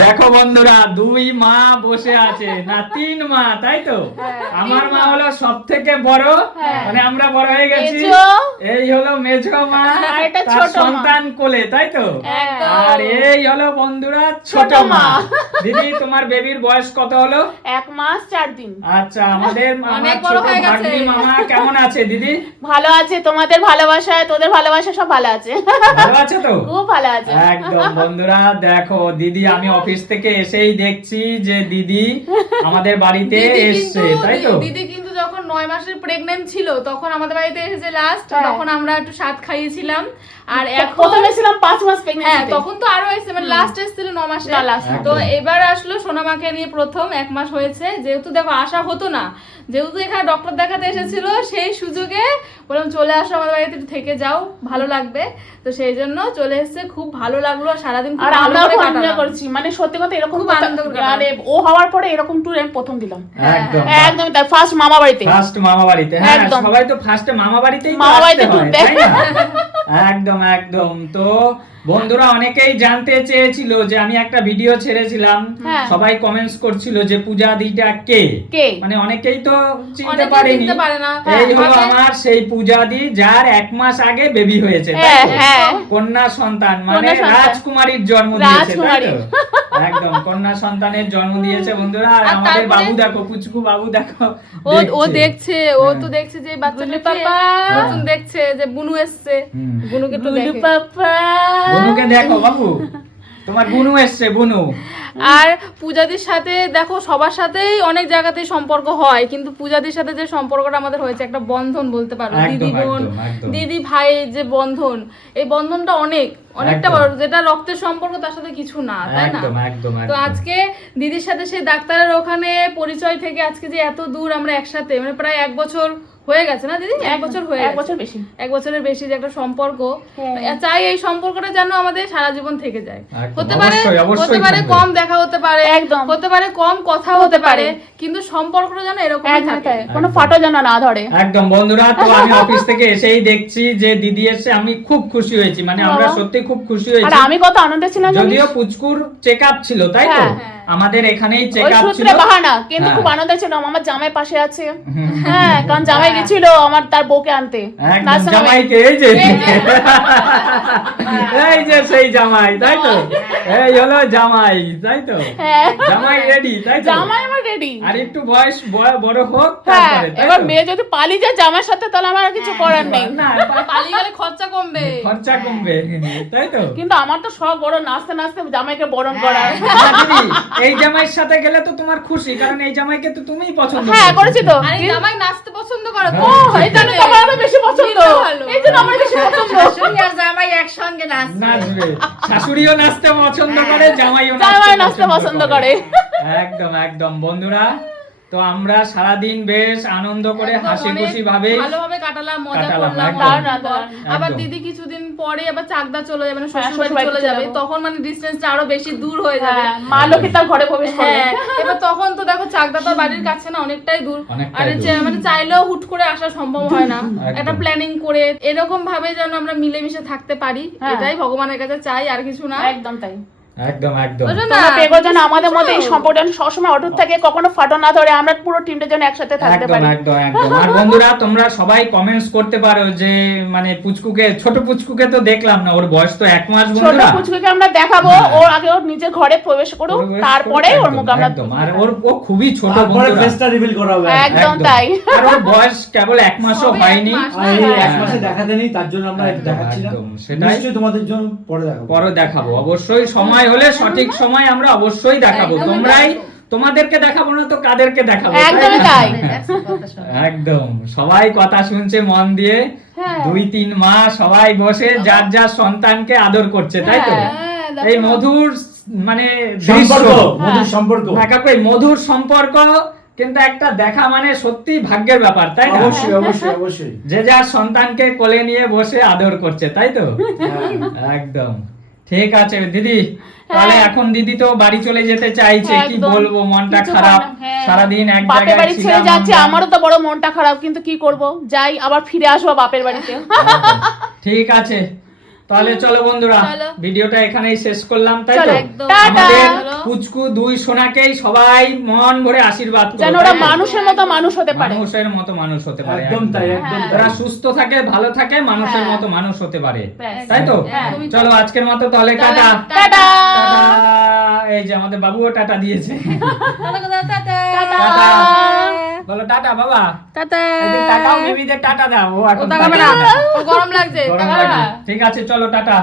দেখো বন্ধুরা, দুই মা বসে আছে না, তিন মা, তাই তো? আমার মা হলো সব থেকে বড়, মানে আমরা বড় হয়ে গেছি। এই হলো মেজো মা, তার সন্তান কোলে, তাই তো? আর এই হলো বন্ধুরা ছোট মা। দিদি, তোমার বেবির বয়স কত হলো? 1 মাস 4 দিন। আচ্ছা, আমাদের ছোট ভাগ্নি মামা কেমন আছে দিদি? ভালো আছে, তোমাদের ভালোবাসায়, তোদের ভালোবাসা সব ভালো আছে। ভালো আছে তো? খুব ভালো আছে একদম। বন্ধুরা দেখো, দিদি আমি অফিস থেকে এসেই দেখছি যে দিদি আমাদের বাড়িতে এসেছে, তাই তো? দিদি কিন্তু যখন 9 মাসের প্রেগন্যান্ট ছিল তখন আমাদের বাড়িতে এসেছে লাস্ট, তখন আমরা একটু স্বাদ খাইয়েছিলাম। আর এখন প্রথমে ছিলাম 5 মাস প্রেগন্যান্ট। হ্যাঁ, তখন তো আরো এসেছে, মানে লাস্ট এসেছিল 9 মাসে। তো এবার আসলো সোনামাকে নিয়ে প্রথম 1 মাস হয়েছে। যেহেতু দেখো আশা হতো না, যেহেতু এখানে ডক্টর দেখাতে এসেছিল, সেই সুযোগে বললাম চলে আসো আমাদের বাড়িতে, একটু থেকে যাও, ভালো লাগবে। তো সেই জন্য চলে এসেছে, খুব ভালো লাগলো। সারাদিন খুব ভালো করে কাটালাম করছি, মানে সত্যি কথা এরকম খুব আনন্দ করে মানে ও হওয়ার পরে এরকম ট্যুর আমি প্রথম দিলাম। একদম একদম তার ফার্স্ট মামা বাড়িতে। ফার্স্ট মামা বাড়িতে, হ্যাঁ সবাই তো ফার্স্টে মামা বাড়িতেই মামা বাড়িতে ট্যুর দেয়। একদম একদম। তো বন্ধুরা অনেকেই জানতে চেয়েছিল যে আমি একটা ভিডিও ছেড়েছিলাম, সবাই কমেন্টস করছিল যে পূজা দিটা কে, মানে অনেকেই তো চিনতে পারেনি। এই হলো আমার সেই পূজা দি, যার 1 মাস আগে বেবি হয়েছে, কন্যা সন্তান, মানে রাজকুমারীর জন্ম দিয়েছে, তাই তো? একদম কন্যা সন্তানের জন্ম দিয়েছে বন্ধুরা। আর আমাদের বাবু দেখো, পুচকু বাবু দেখো, ও দেখছে, ও তো দেখছে যে বাচ্চাটা পাপা নতুন দেখছে যে বুনু এসছে, বুনুকে একটু দেখে। পাপা বুনুকে দেখো বাবু, তোমার বুনু এসছে, বুনু। আর পূজাদির সাথে দেখো সবার সাথেই অনেক জায়গাতেই সম্পর্ক হয়, কিন্তু পূজাদির সাথে যে সম্পর্কটা আমাদের হয়েছে একটা বন্ধন বলতে পারো, দিদি বোন, দিদি ভাই যে বন্ধন, এই বন্ধনটা অনেকটা বড়, যেটা রক্তের সম্পর্ক তার সাথে কিছু না, তাই না? তো আজকে দিদির সাথে সেই ডাক্তারের ওখানে পরিচয় থেকে আজকে যে এত দূর আমরা একসাথে, মানে প্রায় 1 বছর হয়ে গেছে না দিদি? 1 বছর হয়ে গেছে, 1 বছর বেশি, 1 বছরের বেশি যে একটা সম্পর্ক, চাই এই সম্পর্কটা যেন আমাদের সারা জীবন থেকে যায়। হতে পারে কম দেখা হতে পারে, হতে পারে কম কথা হতে পারে, কিন্তু সম্পর্কটা যেন এরকমই থাকে, কোনো ফাটো যেন না ধরে। একদম বন্ধুরা, তো আমি অফিস থেকে এসেই দেখছি যে দিদি এসে, আমি খুব খুশি হয়েছি, মানে আমরা সত্যি খুব খুশি হয়েছি। আর আমি কত আনন্দে ছিলাম, যদিও পুচকুর চেকআপ ছিল, তাই তো? আমাদের এখানেই চেকআপ ছিল, বাহানা, কিন্তু খুব আনন্দে ছিলাম। আমার জামাই পাশে আছে, হ্যাঁ, কারণ জামাই গেছিল আমার তার বউকে আনতে। জামাইকে এই যে এই যে সেই জামাই, তাই তো? এই হলো জামাই, তাই তো? জামাই রেডি, তাই তো? জামাই আমার রেডি। আর একটু বয়স বড় হোক তারপরে, এবার মেয়ে যদি পালিয়ে যায় জামাইয়ের সাথে, তাহলে আমার কিছু করার নেই। না, পালিয়ে গেলে খরচা কমবে, তাই তো? কিন্তু আমার তো সব বড়, নাচতে নাচতে জামাইকে বরণ করা। এই জামাইয়ের সাথে গেলে তো তোমার খুশি, কারণ এই জামাইকে তো তুমিই পছন্দ করেছি তো। আর এই জামাই নাচতে পছন্দ করে তো, এই জন্য তো আমার আরো বেশি পছন্দ, এই জন্য আমার বেশি পছন্দ। শাশুড়ি আর জামাই একসঙ্গে নাচবে, শাশুড়িও নাচতে পছন্দ করে, জামাইও নাচতে পছন্দ করে। একদম একদম বন্ধুরা, তো আমরা সারাদিন বেশ আনন্দ করে হাসি খুশি ভাবে ভালোভাবে কাটালাম, মজা করলাম। আবার দিদি কিছুদিন পরে আবার চাকদা চলে যাবে, মানে শ্বশুর বাড়ি চলে যাবে, তখন মানে ডিসটেন্সটা আরো বেশি দূর হয়ে যাবে। মা লক্ষ্মী তার ঘরে প্রবেশ করবে। এবার তখন তো দেখো চাকদা তো বাড়ির কাছে না, অনেকটাই দূর, আর মানে চাইলেও হুট করে আসা সম্ভব হয় না। একটা প্ল্যানিং করে এরকম ভাবে যেন আমরা মিলেমিশে থাকতে পারি, এটাই ভগবানের কাছে চাই, আর কিছু না। একদম তাই, একদম একদম। যেন আমাদের মধ্যে এই সম্পর্কটা সবসময় অটুট থাকে, কখনো ফাটো না ধরে, আমরা পুরো টিমটা যেন একসাথে থাকতে পারি। একদম একদম। আর বন্ধুরা তোমরা সবাই কমেন্টস করতে পারো যে মানে পুচকুকে, ছোট পুচকুকে তো দেখলাম না, ওর বয়স তো 1 মাস। ছোট পুচকুকে আমরা দেখাবো, ওর আগে ওর নিজের ঘরে প্রবেশ করুক, তারপরে ওর মুখ আমরা একদম। আর ও খুবই ছোট, তারপরে ফেসটা রিভিল করা হবে। একদম তাই। আর ওর বয়স কেবল 1 মাসও হয়নি, এই 1 মাসে দেখাতে নেই, তার জন্য আমরা দেখাচ্ছি না। নিশ্চয়ই তোমাদের জন্য পরে দেখাবো, অবশ্যই সময় হলে, সঠিক সময় আমরা অবশ্যই দেখাবো। তোমাদেরকে দেখাবো না তো কাদেরকে দেখাবো? একদমই তাই। একদম সবাই কথা শুনছে মন দিয়ে, 2-3 মা সবাই বসে যার যার সন্তানকে আদর করছে, তাই তো? এই মধুর মানে মধুর সম্পর্ক কিন্তু একটা দেখা মানে সত্যি ভাগ্যের ব্যাপার, তাই না? অবশ্যই অবশ্যই অবশ্যই। যে যার সন্তানকে কোলে নিয়ে বসে আদর করছে, তাই তো? একদম ঠিক আছে দিদি, তাহলে এখন দিদি তো বাড়ি চলে যেতে চাইছে, কি বলবো, মনটা খারাপ, সারাদিন এক জায়গায় বাড়ি ছেড়ে যাচ্ছে, আমারও তো বড় মনটা খারাপ, কিন্তু কি করব, যাই আবার ফিরে আসবো বাপের বাড়িতে। ঠিক আছে, তাহলে চলো বন্ধুরা, চলো। ভিডিওটা এখানেই শেষ করলাম, তাই চলো, তো? একদম। আমাদের চলো। পুচকু দুই সোনাকেই সবাই মন ভরে আশীর্বাদ করো, যেন ওরা তাই তো? মানুষের মতো মানুষ হতে পারে। মানুষের মতো মানুষ হতে পারে, একদম তাই, একদম তাই। তারা সুস্থ থাকে, ভালো থাকে, মানুষের হ্যাঁ। মতো মানুষ হতে পারে, ব্যাস। তাই তো? হ্যাঁ। চলো আজকের মতো তাহলে তাহলে টাটা। টাটা। টাটা। এই যে আমাদের বাবুও টাটা দিয়েছে। টাটা। টাটা। বলো টাটা বাবা। টাটা। এদের টাটাও বেবিদের টাটা দাও, ও ও এখন তাকাবে না, টাটা। ওর গরম লাগছে, গরম তাকাবে লাগছে। না। ঠিক আছে চলো টাটা।